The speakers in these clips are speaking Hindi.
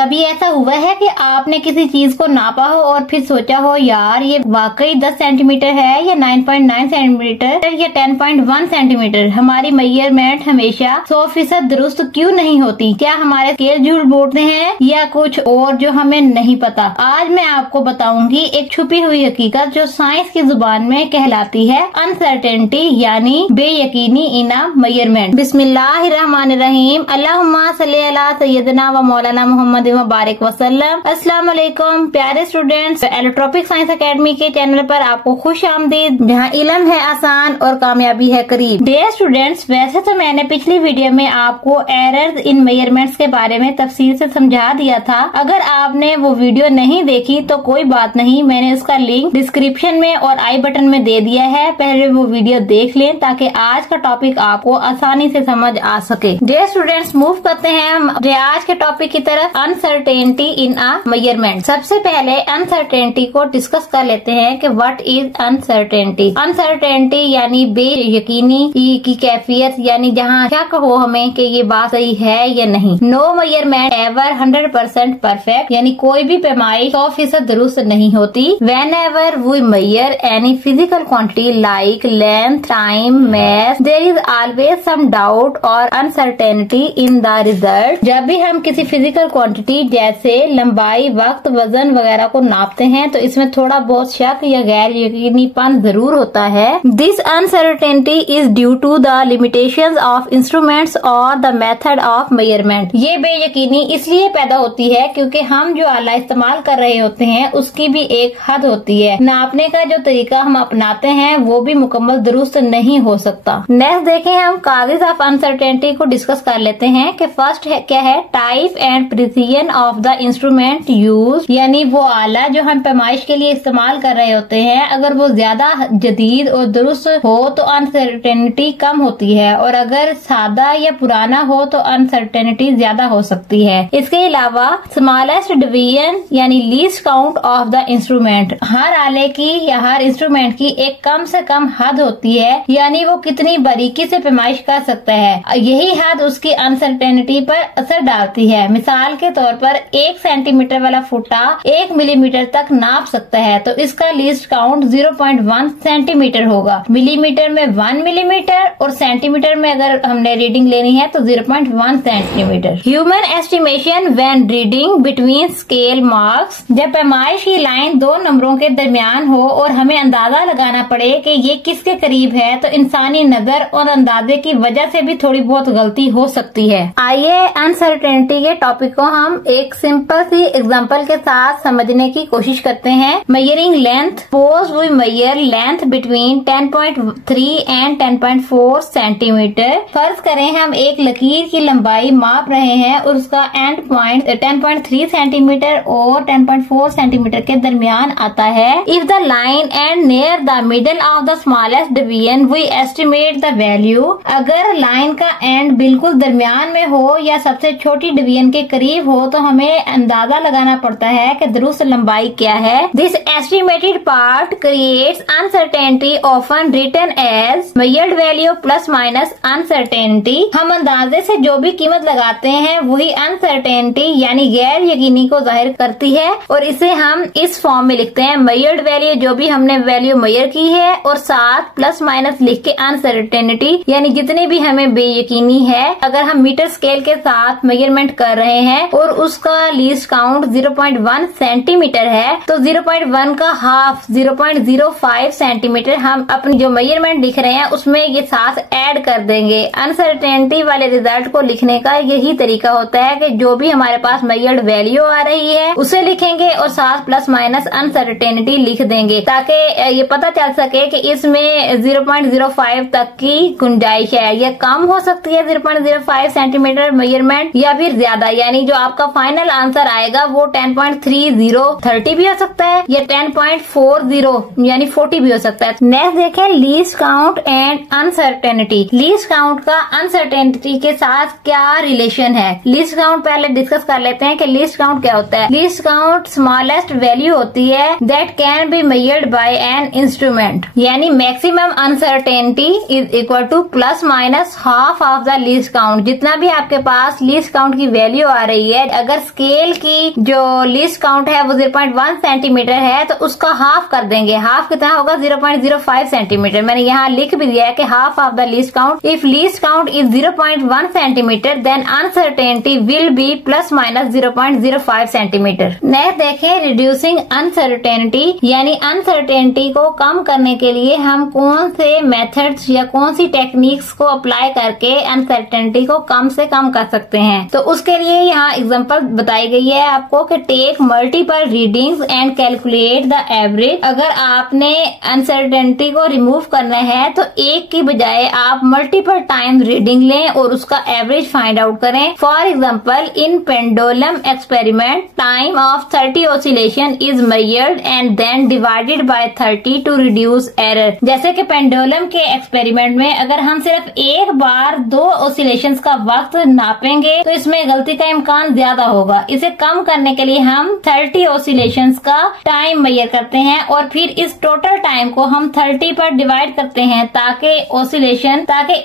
कभी ऐसा हुआ है कि आपने किसी चीज को नापा हो और फिर सोचा हो यार ये वाकई 10 सेंटीमीटर है या 9.9 सेंटीमीटर या 10.1 सेंटीमीटर। हमारी मेजरमेंट हमेशा 100% दुरुस्त क्यों नहीं होती? क्या हमारे स्केल झूठ बोलते हैं या कुछ और जो हमें नहीं पता? आज मैं आपको बताऊंगी एक छुपी हुई हकीकत जो साइंस की जुबान में कहलाती है अनसर्टेनिटी यानी बेयकीनी इन अ मेजरमेंट। बिस्मिल्लाहिर्रहमानिर्रहीम। अल्लाहुम्मा सल्ली अला सय्यदना व मौलाना मोहम्मद व बारिक वसल्लम। अस्सलाम वालेकुम प्यारे स्टूडेंट्स, एलोट्रॉपिक साइंस एकेडमी के चैनल पर आपको खुश आमदीद, जहाँ इल्म है आसान और कामयाबी है करीब। डियर स्टूडेंट्स, वैसे तो मैंने पिछली वीडियो में आपको एरर्स इन मेजरमेंट्स के बारे में तफसील से समझा दिया था। अगर आपने वो वीडियो नहीं देखी तो कोई बात नहीं, मैंने उसका लिंक डिस्क्रिप्शन में और आई बटन में दे दिया है, पहले वो वीडियो देख लें ताकि आज का टॉपिक आपको आसानी से समझ आ सके। डियर स्टूडेंट्स, मूव करते हैं हम आज के टॉपिक की तरफ, अनसर्टेनिटी इन अ मेजरमेंट। सबसे पहले अनसर्टेनिटी को डिस्कस कर लेते हैं कि व्हाट इज अनसर्टेनिटी। अनसर्टेनिटी यानी बेयकीनी की कैफियत, यानी जहाँ शक हो हमें कि ये बात सही है या नहीं। नो मेजरमेंट एवर 100% परफेक्ट, यानी कोई भी पैमाइश 100% दुरुस्त नहीं होती। Whenever we measure any physical quantity like length, time, mass, there is always some doubt और अनसर्टेनिटी इन द रिजल्ट। जब भी हम किसी फिजिकल क्वांटिटी जैसे लंबाई, वक्त, वजन वगैरह को नापते हैं तो इसमें थोड़ा बहुत शक या गैर यकीनीपन जरूर होता है। This uncertainty is due to the limitations of instruments और द मेथड ऑफ मेजरमेंट। ये बेयकीनी इसलिए पैदा होती है क्योंकि हम जो आला इस्तेमाल कर रहे होते हैं उसकी भी एक हद होती है। नापने का जो तरीका हम अपनाते हैं वो भी मुकम्मल दुरुस्त नहीं हो सकता। नेक्स्ट देखें, हम काजेज ऑफ अनसर्टेनिटी को डिस्कस कर लेते हैं कि फर्स्ट है क्या है, type and precision of the instrument use, यानी वो आला जो हम पैमाइश के लिए इस्तेमाल कर रहे होते हैं अगर वो ज्यादा जदीद और दुरुस्त हो तो अनसर्टेनिटी कम होती है, और अगर सादा या पुराना हो तो अनसर्टेनिटी ज्यादा हो सकती है। इसके अलावा स्मॉलेस्ट डिवीजन यानी least count of the instrument, हर आले की या हर इंस्ट्रूमेंट की एक कम से कम हद होती है, यानी वो कितनी बारीकी से पैमाइश कर सकता है, यही हद उसकी अनसर्टेनिटी पर असर डालती है। मिसाल के तौर पर 1 सेंटीमीटर वाला फुट्टा 1 मिलीमीटर तक नाप सकता है तो इसका लीस्ट काउंट 0.1 सेंटीमीटर होगा। मिलीमीटर में 1 मिलीमीटर और सेंटीमीटर में अगर हमने रीडिंग लेनी है तो 0.1 centimetre. Human estimation when reading between scale marks, जब पैमाइश की लाइन दो नंबरों के दरमियान हो और हमें अंदाजा लगाना पड़े कि ये किसके करीब है तो इंसानी नजर और अंदाजे की वजह से भी थोड़ी बहुत गलती हो सकती है। आइए अनसर्टेनिटी के टॉपिक को हम एक सिंपल सी एग्जांपल के साथ समझने की कोशिश करते हैं। Measuring length, suppose we measure length between 10.3 and 10.4 centimetre. फर्ज करें हम एक लकीर की लंबाई माप रहे हैं और उसका एंड पॉइंट 10.3 सेंटीमीटर और 10.4 सेंटीमीटर के दरमियान आता है। If the line end near the middle of the smallest division we estimate the value, अगर लाइन का एंड बिल्कुल दरमियान में हो या सबसे छोटी डिवीजन के करीब हो तो हमें अंदाजा लगाना पड़ता है कि दुरुस्त लंबाई क्या है। This estimated part creates uncertainty often written as measured value plus minus uncertainty. हम अंदाजे से जो भी कीमत लगाते हैं वही अनसर्टेनिटी यानी गैर यकीनी को जाहिर करती है, और इसे हम इस फॉर्म में लिखते हैं, मेजर्ड वैल्यू जो भी हमने वैल्यू मेजर की है और साथ प्लस माइनस लिख के अनसर्टेनिटी यानी जितनी भी हमें बेयकीनी है। अगर हम मीटर स्केल के साथ मेजरमेंट कर रहे हैं और उसका लीस्ट काउंट 0.1 सेंटीमीटर है तो 0.1 का हाफ 0.05 सेंटीमीटर हम अपनी जो मेजरमेंट लिख रहे हैं उसमें ये साथ ऐड कर देंगे। अनसर्टेनिटी वाले रिजल्ट को लिखने का यही तरीका होता है कि जो भी हमारे पास मेजर्ड वैल्यू आ रही है उसे लिखेंगे और साथ प्लस माइनस अनसर्टेनिटी लिख देंगे ताकि ये पता चल सके कि इसमें 0.05 तक की गुंजाइश है। यह कम हो सकती है 0.05 सेंटीमीटर मेजरमेंट या फिर ज्यादा, यानी जो आपका फाइनल आंसर आएगा वो 10.30 भी हो सकता है या 10.40 यानी 40 भी हो सकता है। नेक्स्ट देखें, least count and uncertainty. Least count का अनसर्टेनिटी के साथ क्या रिलेशन है? लीस्ट काउंट पहले डिस्कस कर लेते हैं कि लीस्ट काउंट क्या होता है। लीस्ट काउंट स्मॉलेस्ट वैल्यू होती है that can be measured by an instrument, यानी maximum uncertainty is equal to plus minus half of the least count. जितना भी आपके पास लीस्ट काउंट की वैल्यू आ रही है अगर स्केल की जो लीस्ट काउंट है वो 0.1 सेंटीमीटर है तो उसका हाफ कर देंगे। हाफ कितना होगा? 0.05 सेंटीमीटर। मैंने यहाँ लिख भी दिया है कि half of the least count. If least count is 0.1 centimetre then uncertainty will be plus minus 0.05 centimetre. Next देखें रिड्यूसिंग अनसर्टेनिटी, यानी अनसर्टेनिटी को कम करने के लिए हम कौन से मेथड्स या कौन सी टेक्निक्स को अप्लाई करके अनसर्टेनिटी को कम से कम कर सकते हैं। तो उसके लिए यहाँ एग्जांपल बताई गई है आपको कि take multiple readings and calculate the average. अगर आपने अनसर्टेनिटी को रिमूव करना है तो एक की बजाय आप मल्टीपल टाइम रीडिंग लें और उसका एवरेज फाइंड आउट करें। For example in pendulum experiment time of 30 oscillation is measured and then divided by 30 to reduce error. जैसे कि पेंडुलम के एक्सपेरिमेंट में अगर हम सिर्फ एक बार 2 ऑसिलेशंस का वक्त नापेंगे तो इसमें गलती का इम्कान ज्यादा होगा। इसे कम करने के लिए हम 30 ऑसिलेशंस का टाइम मेजर करते हैं और फिर इस टोटल टाइम को हम 30 पर डिवाइड करते हैं ताकि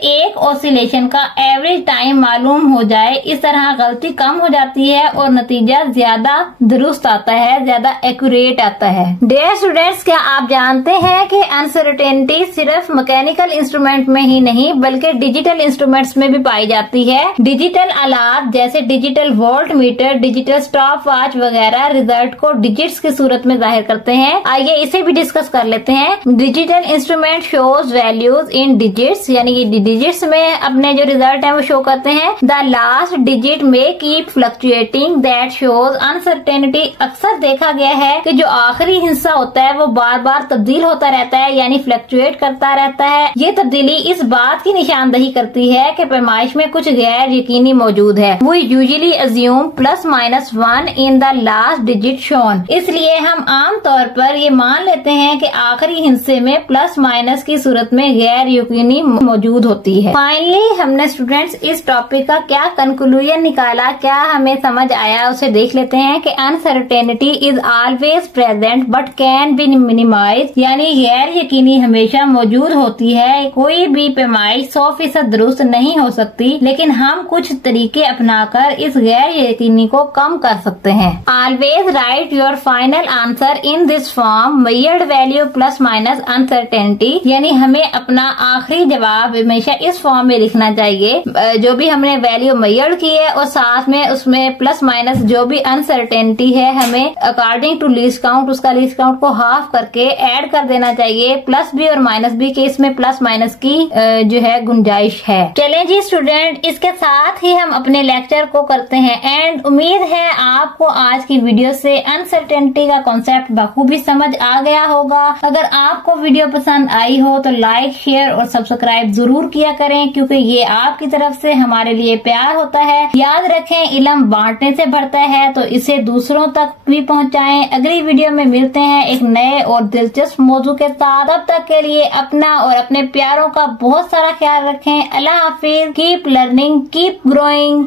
एक ऑसिलेशन का एवरेज टाइम मालूम हो जाए। इस तरह गलती कम हो जाती है और नतीजा ज्यादा दुरुस्त आता है, ज्यादा एक्यूरेट आता है। डियर स्टूडेंट्स, क्या आप जानते हैं कि अनसर्टेनिटी सिर्फ मैकेनिकल इंस्ट्रूमेंट में ही नहीं बल्कि डिजिटल इंस्ट्रूमेंट्स में भी पाई जाती है। डिजिटल आलात जैसे digital volt meter, digital stop watch वगैरह रिजल्ट को डिजिट्स की सूरत में जाहिर करते हैं। आइए इसे भी डिस्कस कर लेते हैं। Digital instrument shows values in digits, यानी कि डिजिट्स में अपने जो रिजल्ट है वो शो करते हैं। द लास्ट डिजिट में keep fluctuating that shows uncertainty. अक्सर देखा गया है कि जो आखिरी हिस्सा होता है वो बार बार तब्दील होता रहता है, यानी फ्लक्चुएट करता रहता है। ये तब्दीली इस बात की निशानदही करती है कि पैमाइश में कुछ गैर यकीनी मौजूद है। वो usually assume +-1 in the last digit shown. इसलिए हम आम तौर पर ये मान लेते हैं कि आखिरी हिस्से में प्लस माइनस की सूरत में गैर यकीनी मौजूद होती है। फाइनली हमने स्टूडेंट्स इस टॉपिक का क्या कंक्लूजन निकाला, क्या हमें समझ आया, उसे देख लेते हैं कि uncertainty is always present but can be minimise, यानी गैर यकीनी हमेशा मौजूद होती है। कोई भी पैमाइश 100% दुरुस्त नहीं हो सकती, लेकिन हम कुछ तरीके अपनाकर इस गैर यकीनी को कम कर सकते हैं। Always right your final answer in this form measured value plus minus uncertainty, यानी हमें अपना आखिरी जवाब हमेशा इस फॉर्म में लिखना चाहिए जो भी हमने वैल्यू मेजर्ड की है और साथ में उसमें प्लस माइनस जो भी अनसर्टेनिटी है हमें अकॉर्डिंग टू लीस्ट काउंट उसका लीस्ट काउंट को हाफ करके ऐड कर देना चाहिए। प्लस बी और माइनस बी के इसमें प्लस माइनस की जो है गुंजाइश है। चलें जी स्टूडेंट, इसके साथ ही हम अपने लेक्चर को करते हैं एंड उम्मीद है आपको आज की वीडियो से अनसर्टेनिटी का कॉन्सेप्ट बखूबी समझ आ गया होगा। अगर आपको वीडियो पसंद आई हो तो लाइक, शेयर और सब्सक्राइब जरूर किया करें, क्योंकि ये आपकी तरफ से हमारे लिए प्यार होता है। याद रखें, इल्म बांटने से बढ़ता है, तो इसे दूसरों तक भी पहुंचाएं। अगली वीडियो में मिलते हैं एक नए और दिलचस्प मौजू के साथ। तब तक के लिए अपना और अपने प्यारों का बहुत सारा ख्याल रखें। अल्लाह हाफिज। Keep learning, keep growing.